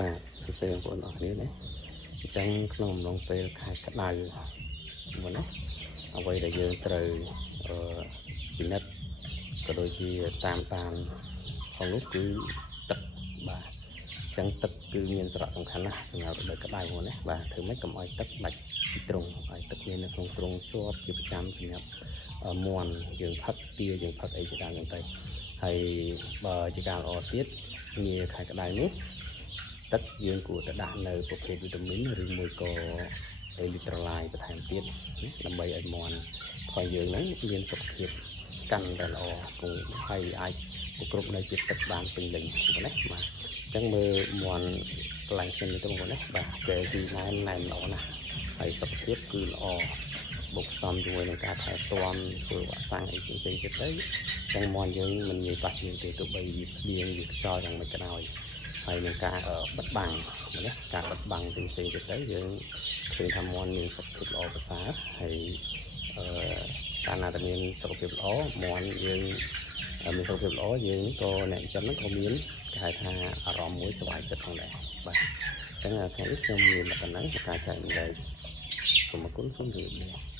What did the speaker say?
បាទសួស្តីបងប្អូនអរគ្នាណាអញ្ចឹងក្នុងអំឡុងពេលខែក្តៅមុនណាអ្វីដែលយើងត្រូវពិនិត្យក៏ដូចជាតាមផងនោះគឺទឹកបាទអញ្ចឹងទឹកគឺមានសារៈសំខាន់ណាស់សម្រាប់រដូវក្តៅហ្នឹងណាបាទធ្វើម៉េចកុំឲ្យទឹកដាច់ពីទ្រុងឲ្យទឹកមាននៅក្នុងទ្រុងជាប់ជាប្រចាំសម្រាប់មាន់យើងផឹកទាយើងផឹកអីជាដើមហ្នឹងទៅហើយបើជាការល្អទៀតនាខែក្តៅនេះទឹកយើងគួរតែដាក់នៅប្រភេទវីតាមីនឬមួយក៏អេលីត្រូឡៃបន្ថែមទៀតដើម្បីឲ្យមាន់ផងយើងហ្នឹងមានសុខភាពកាន់តែល្អគង់ហើយអាចគ្រប់នៅជាតិទឹកបានពេញលេញណាបាទអញ្ចឹងមើលមាន់កន្លែងខ្ញុំនេះទៅបងប្អូនណាបាទគេគឺណែនល្អណាស់ហើយសុខភាពគឺល្អបុកផ្សំជាមួយនឹងការថែទាំធ្វើវ៉ាក់សាំងអីផ្សេងៗទៀតទៅអញ្ចឹងមាន់យើងមិនងាយប៉ះយើងទេទោះបីវាភ្លៀងវាខ្យល់យ៉ាងម៉េចក៏ដោយហើយនឹងការបិទបាំងណាការបិទបាំងផ្សេងៗទៀតទៅយើងឃើញថាមាន់មានសុខភាពល្អប្រសើរហើយកាលណាតែមានសុខភាពល្អមាន់យើងមានសុខភាពល្អយើងក៏អ្នកចិញ្ចឹមហ្នឹងក៏មានគេហៅថាអារម្មណ៍មួយសុខចិត្តផងដែរបាទអញ្ចឹងថ្ងៃនេះខ្ញុំមានលក្ខណៈការចែករំលែកសូមអរគុណសូមជម្រាបលា